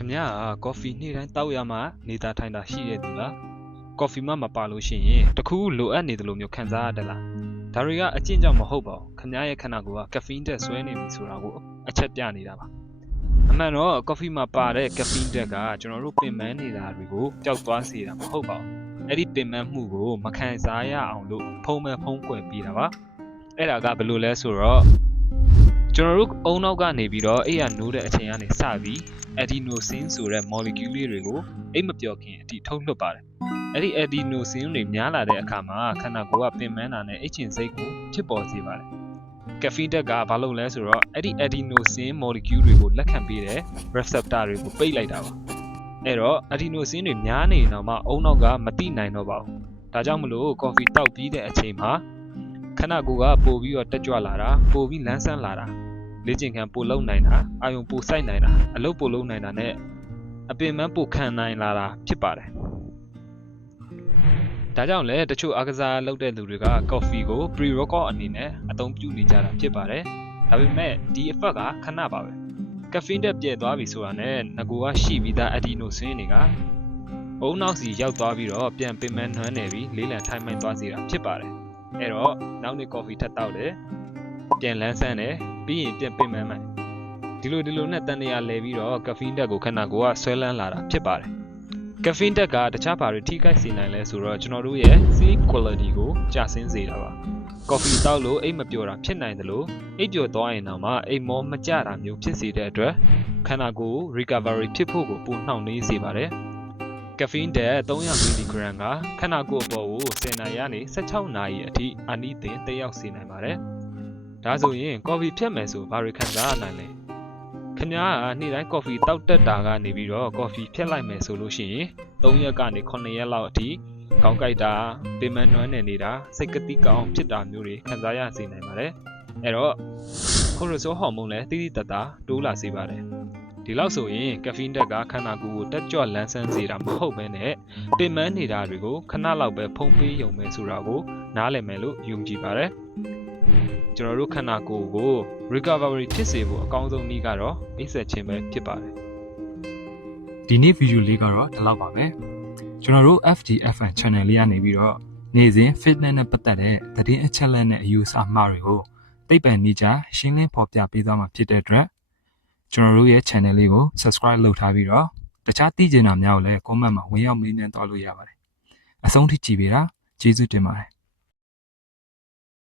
ခင်ဗျာကော်ဖီနေ့တိုင်းတောက်ရမှနေတာထိုင်တာရှိရတူလားကော်ဖီမှမပါလို့ရှိရင်တခုလိုအပ်နေတယ်လို့မျိုးခံစားရတယ်လားဒါတွေကအကျင့်ကြောင့်မဟုတ်ပါဘူးခင်ဗျာရဲ့ခန္ဓာကိုယ်ကကက်ဖီင်းတက်ဆွဲနေပြီဆိုတာကိုအချက်ပြနေတာပါအမှန်တော့ကော်ဖီမှာပါတဲ့ကက်ဖီင်းတက်ကကျွန်တော်တို့ပင်ပန်းနေတာတွေကိုပျောက်သွားစေတာမဟုတ်ပါဘူးအဲ့ဒီပင်ပန်းမှုကိုမခံစားရအောင်လို့ဖုံးကွယ်ပေးတာပါအဲ့ဒါကဘယ်လိုလဲဆိုတော့ကျွန်တော်တို့အုံနောက်ကနေပြီးတော့အဲ့ရနိုးတဲ့အချိန်ကနေစပြီး adenosine ဆိုတဲ့ molecule တွေကိုအိတ်မပျော်ခင်အထိထုတ်လွှတ်ပါတယ်။အဲ့ဒီ adenosine တွေများလာတဲ့အခါမှာခန္ဓာကိုယ်ကပင်ပန်းတာနဲ့အိတ်ချင်စိတ်ကိုဖြစ်ပေါ်စေပါတယ်။ caffeine တက်ကဘာလုပ်လဲဆိုတော့အဲ့ဒီ adenosine molecule တွေကိုလက်ခံပေးတဲ့ receptor တွေကိုပိတ်လိုက်တာပါ။အဲ့တော့ adenosine တွေများနေတော့မှအုံနောက်ကမတိနိုင်တော့ပါဘူး။ဒါကြောင့်မလို့ coffee တောက်ပြီးတဲ့အချိန်မှာခန္ဓာကိုယ်ကပို့ပြီးတော့တက်ကြွလာတာပို့ပြီးလန်းဆန်းလာတာလေ့ကျင့်ခန်းပို့လုံနိုင်တာအာယုံပို့စိုက်နိုင်တာအလုပ်ပို့လုံနိုင်တာနဲ့အပင်ပန်းပို့ခံနိုင်လာတာဖြစ်ပါတယ်ဒါကြောင့်လည်းတချို့အားကစားလုပ်တဲ့လူတွေကကော်ဖီကို pre-workout အနေနဲ့အသုံးပြုနေကြတာဖြစ်ပါတယ်ဒါပေမဲ့ဒီ effect ကခဏပါပဲ caffeine တက်ပြည့်သွားပြီဆိုတာနဲ့ငကိုကရှိပြီးသား adenosine တွေကအုံနောက်စီရောက်သွားပြီးတော့ပြန်ပင်ပန်းနှွမ်းနေပြီးလေးလံထိုင်မှန်သွားစေတာဖြစ်ပါတယ်အဲ့တော့နောက်နေ့ကော်ဖီထပ်တောက်တယ်ပြန်လန်းဆန်းတယ်ပြီးရင်ပြန်ပင်ပန်းမှန်ဒီလိုနဲ့တန်တရာလဲပြီးတော့ကက်ဖီင်းတက်ကိုခန္ဓာကိုယ်ကဆွဲလန်းလာတာဖြစ်ပါတယ်ကက်ဖီင်းတက်ကတခြားဘာတွေထိခိုက်စေနိုင်လဲဆိုတော့ကျွန်တော်တို့ရဲ့ sleep quality ကိုကျဆင်းစေတာပါကော်ဖီတောက်လို့အိတ်မပျော်တာဖြစ်နိုင်တယ်လို့အိတ်ပျော်သွားရင်တော့မှအိတ်မောမကျတာမျိုးဖြစ်စေတဲ့အတွက်ခန္ဓာကိုယ် recovery ဖြစ်ဖို့ကိုပိုနှောင့်နှေးစေပါတယ်ကက်ဖီင်းတက်300 mg ကခန္ဓာကိုယ်အပေါ်ကို10နာရီကနေ16နာရီအထိအနိသင်တက်ရောက်စေနိုင်ပါတယ်ဒါဆိုရင်ကော်ဖီဖြတ်မယ်ဆိုဘာတွေခံစားရနိုင်လဲခင်ဗျားကနေ့တိုင်းကော်ဖီတောက်တက်တာကနေပြီးတော့ကော်ဖီဖြတ်လိုက်မယ်ဆိုလို့ရှိရင်3ရက်ကနေ9ရက်လောက်အထိခေါင်းကိုက်တာပင်မနွမ်းနေနေတာစိတ်ကတိကောင်းဖြစ်တာမျိုးတွေခံစားရစေနိုင်ပါတယ်အဲ့တော့ကိုရိုဆိုဟော်မုန်းလည်းတိတိတတ်တာတိုးလာစေပါတယ်ဒီလောက်ဆိုရင်ကက်ဖီင်းတက်ကခန္ဓာကိုယ်ကိုတက်ကြွလန်းဆန်းစေတာမဟုတ်ဘဲနဲ့ပင်မနေတာတွေကိုခဏလောက်ပဲဖုံးပေးရုံပဲဆိုတာကိုနားလည်မယ်လို့ယုံကြည်ပါတယ်ကျွန်တော်တို့ခန္ဓာကိုယ်ကို recovery ဖြစ်စေဖို့အကောင်းဆုံးနည်းကတော့အိပ်စက်ခြင်းပဲဖြစ်ပါတယ်ဒီနေ့ဗီဒီယိုလေးကတော့ဒီလောက်ပါပဲကျွန်တော်တို့ FGFN channel လေးကနေပြီးတော့နေ့စဉ် fitness နဲ့ပတ်သက်တဲ့သတင်းအချက်အလက်နဲ့အယူအဆမှားတွေကိုသိပ္ပံနည်းကျရှင်းလင်းဖော်ပြပေးသွားမှာဖြစ်တဲ့အတွက်ကျွန်တော်တို့ရဲ့ channel လေးကို subscribe လုပ်ထားပြီးတော့တခြားသိချင်တာများကိုလည်း comment မှာဝင်ရောက်မေးမြန်းသွားလို့ရပါတယ်အဆုံးထိကြည့်ပေးတာကျေးဇူးတင်ပါတယ်